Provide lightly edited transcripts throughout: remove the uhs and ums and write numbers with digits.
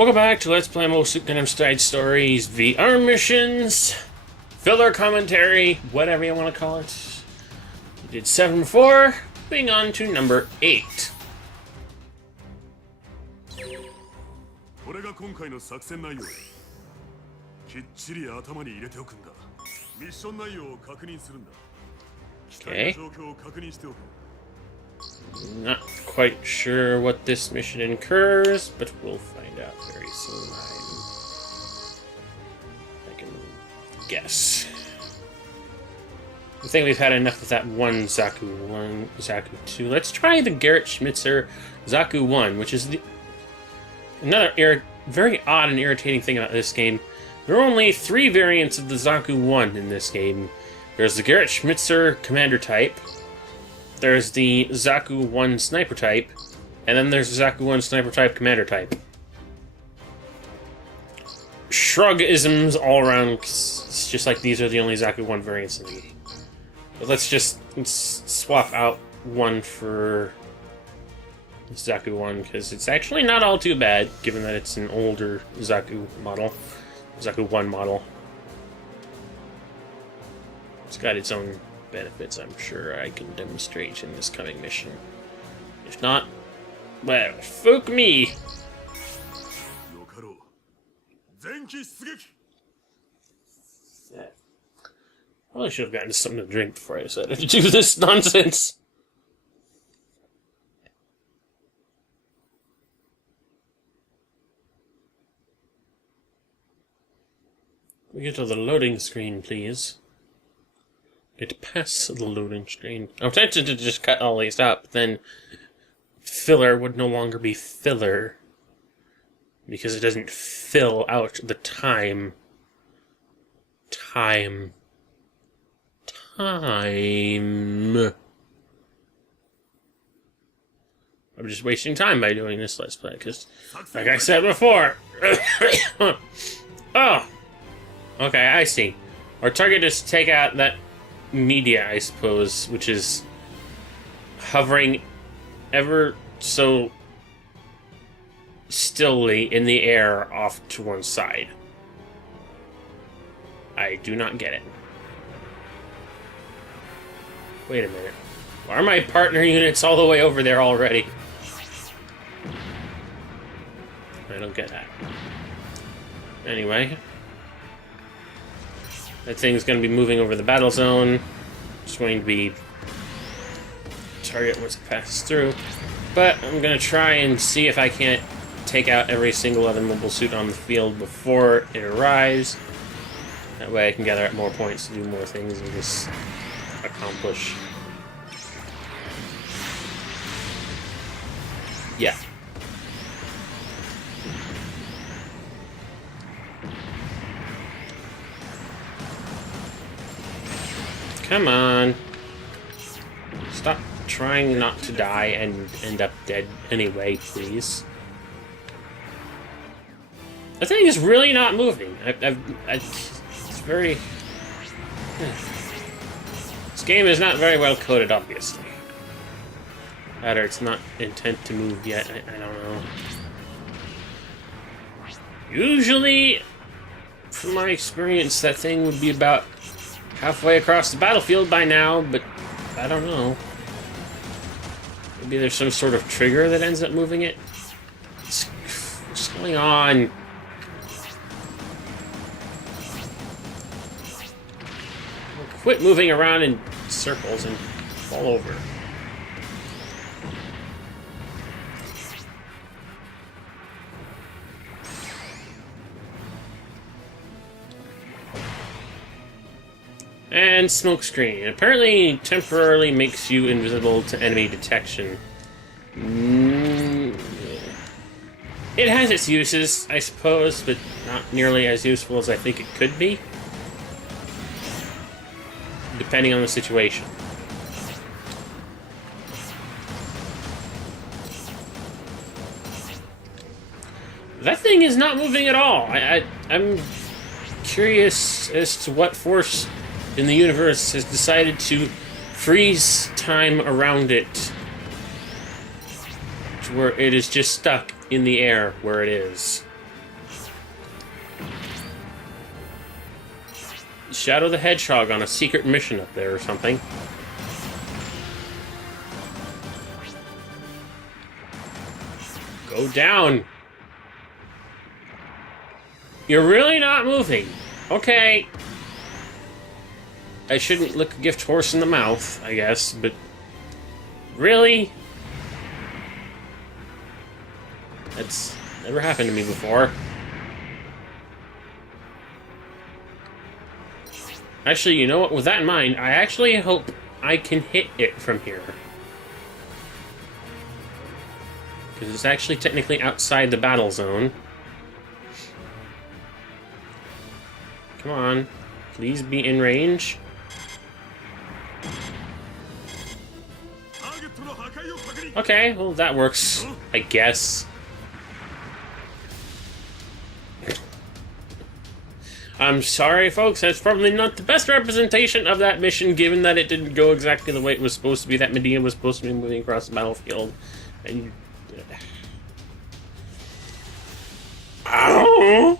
Welcome back to Let's Play Gundam Side Stories VR missions, filler commentary, whatever you want to call it. We did 7 before, moving on to number 8. これが今回の作戦内容だ。きっちり頭に入れておくんだ。ミッション内容を確認するんだ。機体の状況を確認しておく。 Not quite sure what this mission incurs, but we'll find out very soon. I can guess. I think we've had enough of that one Zaku 1, Zaku 2. Let's try the Garrett Schmitzer Zaku 1, which is another very odd and irritating thing about this game. There are only 3 variants of the Zaku 1 in this game. There's the Garrett Schmitzer Commander type. There's the Zaku 1 Sniper type, and then there's the Zaku 1 Sniper type Commander type. Shrug-isms all around, it's just like these are the only Zaku 1 variants in the game. But let's swap out one for Zaku 1, because it's actually not all too bad, given that it's an older Zaku model. Zaku 1 model. It's got its own benefits, I'm sure I can demonstrate in this coming mission. If not, well, fuck me! Yeah. Probably should have gotten something to drink before I decided to do this nonsense. We get to the loading screen, please. Get past the loading screen. I'm tempted to just cut all these up, then filler would no longer be filler. Because it doesn't fill out the time. I'm just wasting time by doing this Let's Play, because, like I said before... Oh! Okay, I see. Our target is to take out that media, I suppose, which is hovering ever so stilly in the air off to one side. I do not get it. Wait a minute. Why are my partner units all the way over there already? I don't get that. Anyway. That thing's going to be moving over the battle zone. It's going to be target once it passes through. But I'm going to try and see if I can't take out every single other mobile suit on the field before it arrives. That way I can gather up more points to do more things and just accomplish. Yeah. Come on. Stop trying not to die and end up dead anyway, please. The thing is really not moving. It's very... This game is not very well coded, obviously. Either it's not intent to move yet, I don't know. Usually, from my experience, that thing would be about halfway across the battlefield by now, but I don't know. Maybe there's some sort of trigger that ends up moving it. What's going on? Quit moving around in circles and fall over. And smokescreen. Apparently temporarily makes you invisible to enemy detection. It has its uses, I suppose, but not nearly as useful as I think it could be. Depending on the situation. That thing is not moving at all. I'm curious as to what force in the universe has decided to freeze time around it to where it is just stuck in the air where it is. Shadow the Hedgehog on a secret mission up there or something. Go down! You're really not moving. Okay. I shouldn't lick a gift horse in the mouth, I guess, but... Really? That's never happened to me before. Actually, you know what? With that in mind, I actually hope I can hit it from here. Because it's actually technically outside the battle zone. Come on. Please be in range. Okay, well that works, I guess. I'm sorry, folks, that's probably not the best representation of that mission, given that it didn't go exactly the way it was supposed to be. That Medea was supposed to be moving across the battlefield. And... Ow!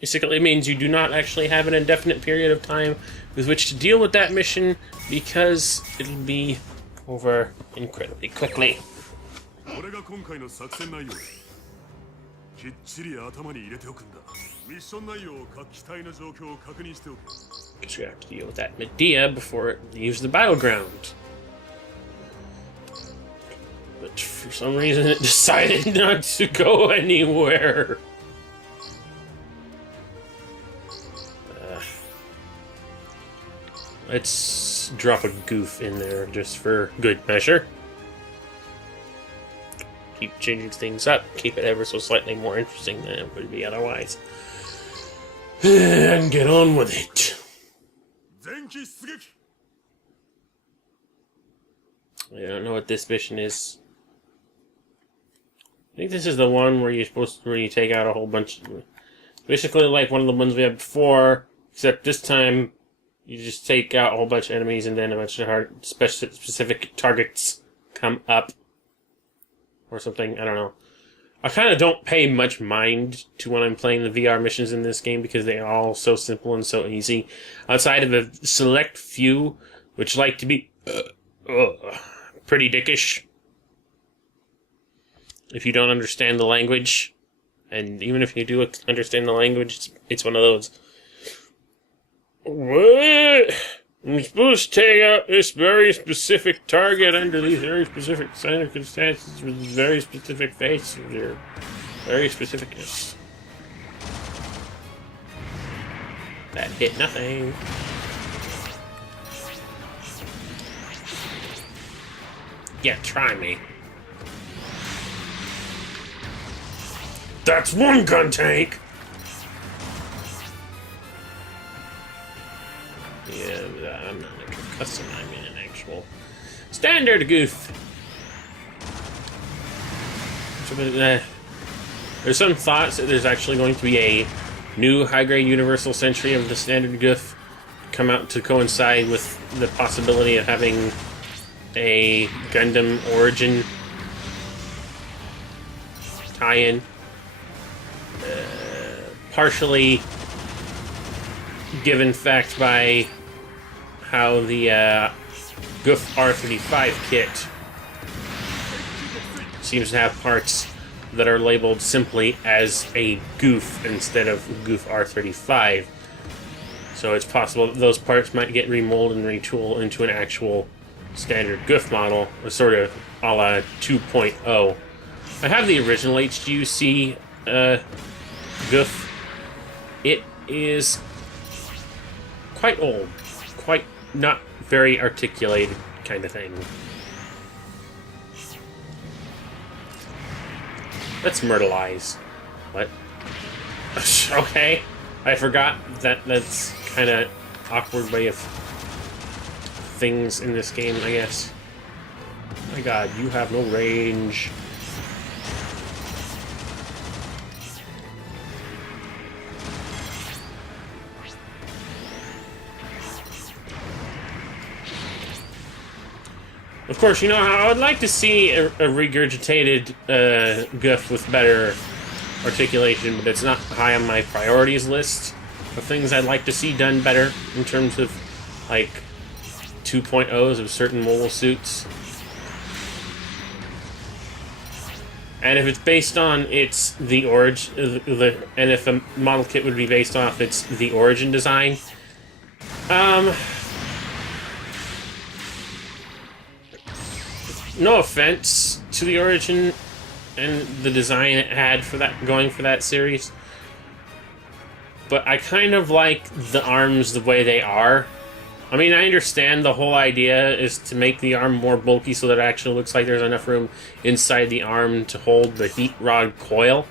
Basically, it means you do not actually have an indefinite period of time with which to deal with that mission, because it'll be over incredibly quickly. Because we have to deal with that Medea before it leaves the battleground. But for some reason it decided not to go anywhere. Let's drop a goof in there just for good measure. Keep changing things up, keep it ever so slightly more interesting than it would be otherwise. And get on with it. I don't know what this mission is. I think this is the one where you take out a whole bunch of... Basically like one of the ones we had before, except this time you just take out a whole bunch of enemies and then a bunch of specific targets come up. Or something, I don't know. I kind of don't pay much mind to when I'm playing the VR missions in this game because they are all so simple and so easy. Outside of a select few, which like to be pretty dickish. If you don't understand the language. And even if you do understand the language, it's one of those... What? I'm supposed to take out this very specific target under these very specific circumstances with very specific faces or very specificness. That hit nothing. Yeah, try me. That's one gun tank! Yeah, I'm not a custom, I mean an actual standard goof. There's some thoughts that there's actually going to be a new high-grade universal century of the standard goof come out to coincide with the possibility of having a Gundam origin tie-in. Partially given fact by how the Goof R35 kit seems to have parts that are labeled simply as a Goof instead of Goof R35. So it's possible that those parts might get remolded and retooled into an actual standard Goof model, sort of a la 2.0. I have the original HGUC Goof. It is quite old, quite not very articulated kind of thing. Let's myrtleize. What? Okay. I forgot that that's kind of awkward way of things in this game, I guess. Oh my god, you have no range. Of course, you know, I would like to see a regurgitated GIF with better articulation, but it's not high on my priorities list of things I'd like to see done better in terms of, like, 2.0s of certain mobile suits. And if it's based on the origin, and if a model kit would be based off the origin design, no offense to the origin and the design it had for that, going for that series, but I kind of like the arms the way they are. I mean, I understand the whole idea is to make the arm more bulky so that it actually looks like there's enough room inside the arm to hold the heat rod coil.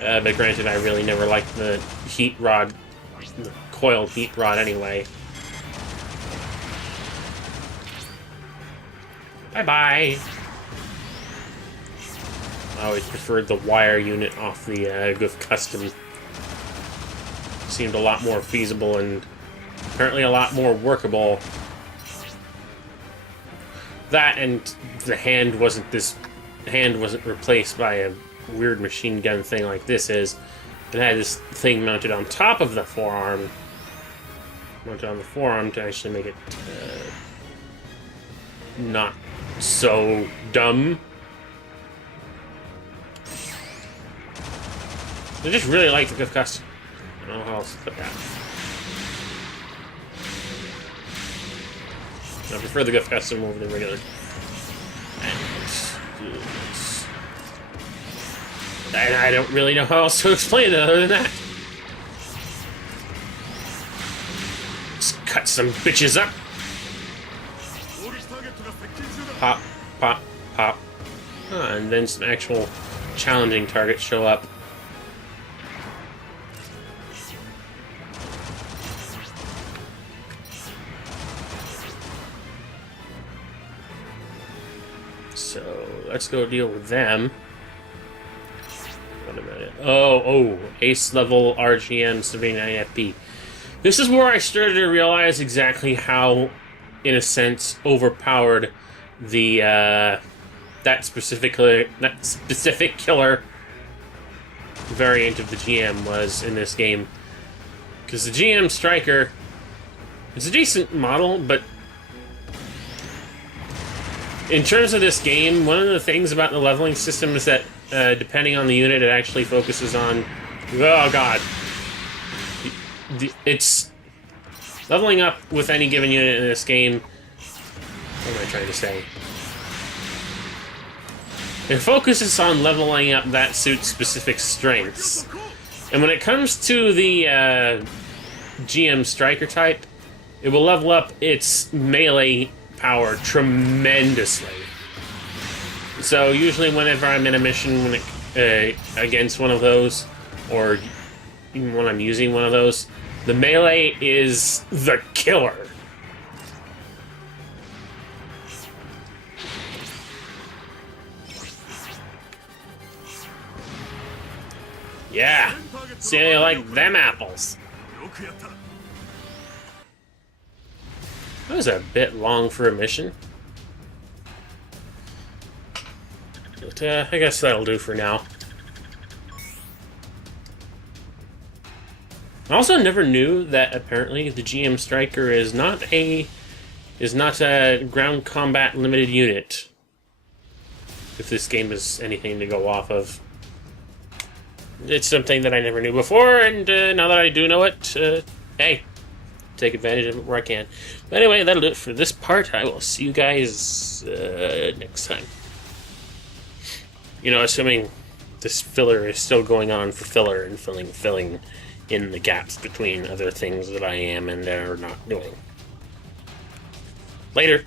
But granted, I really never liked the heat rod, the coiled heat rod anyway. Bye-bye! I always preferred the wire unit off the Goof Custom. Seemed a lot more feasible and apparently a lot more workable. That and the hand wasn't replaced by a weird machine gun thing like this is. It had this thing mounted on top of the forearm. Mounted on the forearm to actually make it not so dumb. I just really like the Goof Custom. I don't know how else to put that. I prefer the Goof Custom over the regular. And I don't really know how else to explain it other than that. Let's cut some bitches up. Pop, pop, pop. And then some actual challenging targets show up. So let's go deal with them. What about it? Oh, ace level RGM 79 FP. This is where I started to realize exactly how, in a sense, overpowered the that specific killer variant of the GM was in this game. Because the GM Striker is a decent model, but in terms of this game, one of the things about the leveling system is that depending on the unit, it actually focuses on... Oh, God. It's... Leveling up with any given unit in this game... What am I trying to say? It focuses on leveling up that suit's specific strengths. And when it comes to the GM Striker type, it will level up its melee power tremendously. So usually whenever I'm in a mission against one of those, or even when I'm using one of those, the melee is the killer. Yeah, see how you like them apples. That was a bit long for a mission. But I guess that'll do for now. I also never knew that apparently the GM Striker is not a ground combat limited unit. If this game is anything to go off of. It's something that I never knew before, and now that I do know it, hey, take advantage of it where I can. But anyway, that'll do it for this part. I will see you guys next time. You know, assuming this filler is still going on for filler and filling in the gaps between other things that I am and are not doing. Later.